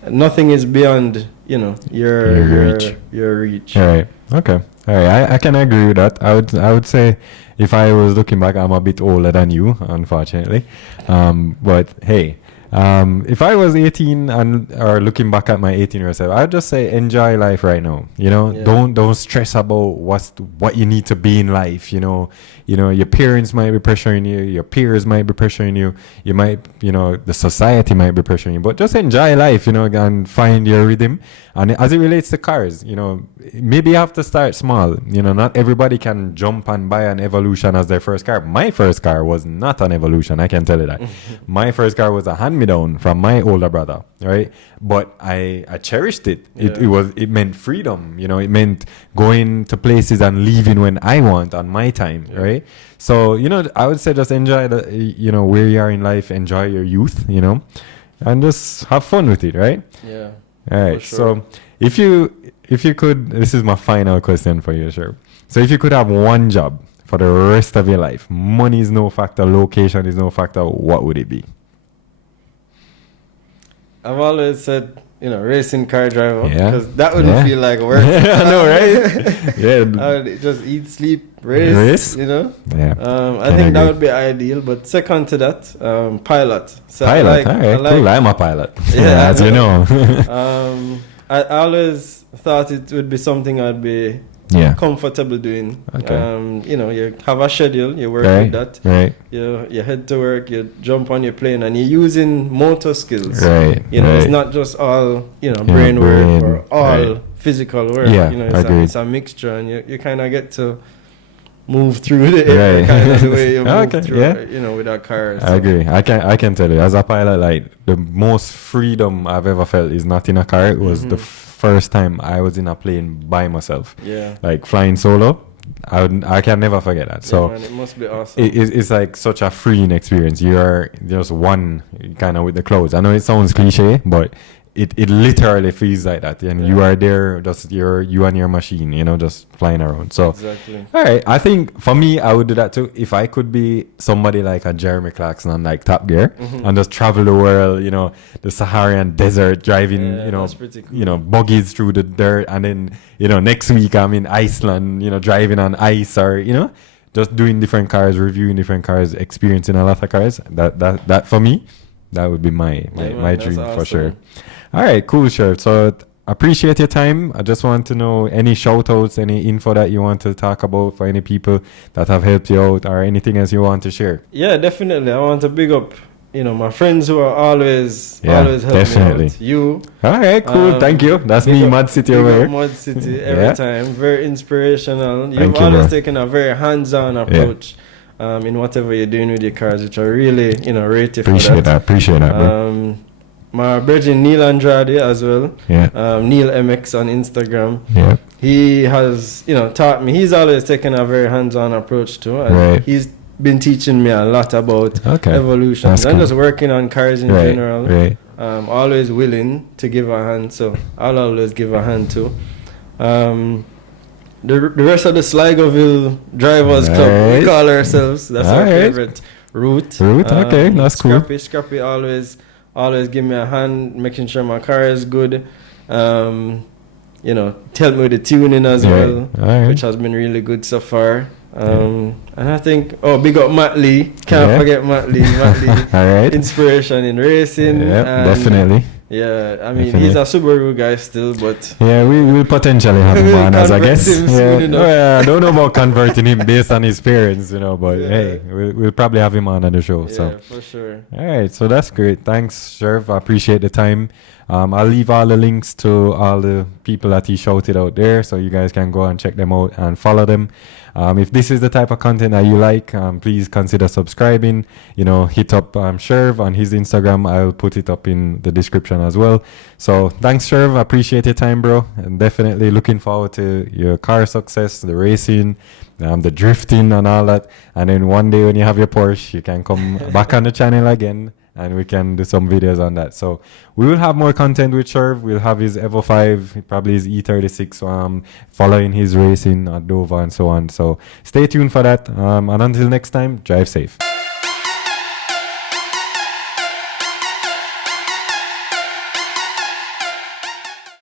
Nothing is beyond, you know, your reach. All right. Okay. All right. I can agree with that. I would say if I was looking back, I'm a bit older than you, unfortunately. But hey, if I was 18 or looking back at my 18-year-old self, I'd just say enjoy life right now. You know, don't stress about what you need to be in life. You know, your parents might be pressuring you, your peers might be pressuring you, you might, you know, the society might be pressuring you. But just enjoy life, you know, and find your rhythm. And as it relates to cars, you know, maybe you have to start small. You know, not everybody can jump and buy an Evolution as their first car. My first car was not an Evolution, I can tell you that. My first car was a hand-me-down from my older brother, right? But I cherished it. It meant freedom, you know, it meant going to places and leaving when I want on my time, right? So, you know, I would say just enjoy you know, where you are in life, enjoy your youth, you know, and just have fun with it, right? Yeah. All right. Sure. So if you could, this is my final question for you, Sherv. So if you could have one job for the rest of your life, money is no factor, location is no factor, what would it be? I've always said, you know, racing car driver, because that wouldn't feel like work. I know, right? I would just eat, sleep, race, you know. I think that would be ideal. But second to that, pilot. So pilot, cool. I'm a pilot. As you know. I always thought it would be something I'd be comfortable doing. You know, you have a schedule, you work with that. Right. You head to work, you jump on your plane, and you're using motor skills. Right. You know, it's not just all, you know, brain work or all physical work. Yeah, you know, it's a mixture, and you kind of get to move through the air, kind of the way you move through, you know, with a car. So. I agree. I can tell you, as a pilot, like the most freedom I've ever felt is not in a car. It was the first time I was in a plane by myself. Like flying solo. I can never forget that. So man, it must be awesome. It's like such a freeing experience. You're just one kind of with the clouds. I know it sounds cliche, but it literally feels like that, and you are there, just you and your machine, you know, just flying around. So all right, I think for me, I would do that too if I could be somebody like a Jeremy Clarkson on like Top Gear and just travel the world, you know, the Saharan desert, driving, you know, cool. You know, buggies through the dirt, and then, you know, next week I'm in Iceland, you know, driving on ice, or, you know, just doing different cars, reviewing different cars, experiencing a lot of cars. That for me, that would be my dream, awesome. For sure. All right, cool, Sherv. So appreciate your time. I just want to know any shout outs, any info that you want to talk about for any people that have helped you out, or anything else you want to share. Yeah, definitely. I want to big up, you know, my friends who are always helping me out. You. All right, cool. Thank you. That's me, ModzCity over here. ModzCity every time. Very inspirational. You've always taken a very hands-on approach in whatever you're doing with your cars, which I really, you know, rate you for that. Appreciate that, bro. My brother Neil Andrade as well. Neil MX on Instagram. He has, you know, taught me. He's always taken a very hands-on approach too, and he's been teaching me a lot about evolutions and just working on cars in general. Always willing to give a hand, so I'll always give a hand too. The rest of the Sligoville Drivers Club, we call ourselves. That's our favorite route. Okay, that's cool. Scrappy always give me a hand, making sure my car is good. You know, help me with the tuning as well, which has been really good so far. And I think, big up Matt Lee. Can't forget Matt Lee. Matt Lee, inspiration in racing. Definitely. Yeah, I mean, he's a Subaru guy still, but... Yeah, we will potentially have him on as a guest. I don't know about converting him based on his parents, you know, but hey, we'll probably have him on the show. Yeah, for sure. All right, so that's great. Thanks, Sherv. I appreciate the time. I'll leave all the links to all the people that he shouted out there, so you guys can go and check them out and follow them. If this is the type of content that you like, please consider subscribing. You know, hit up Sherv on his Instagram. I'll put it up in the description as well. So thanks, Sherv. I appreciate your time, bro. And definitely looking forward to your car success, the racing, the drifting and all that. And then one day when you have your Porsche, you can come back on the channel again and we can do some videos on that. So we will have more content with Sherv. We'll have his Evo 5, probably his E36, following his racing at Dover and so on. So stay tuned for that. And until next time, drive safe.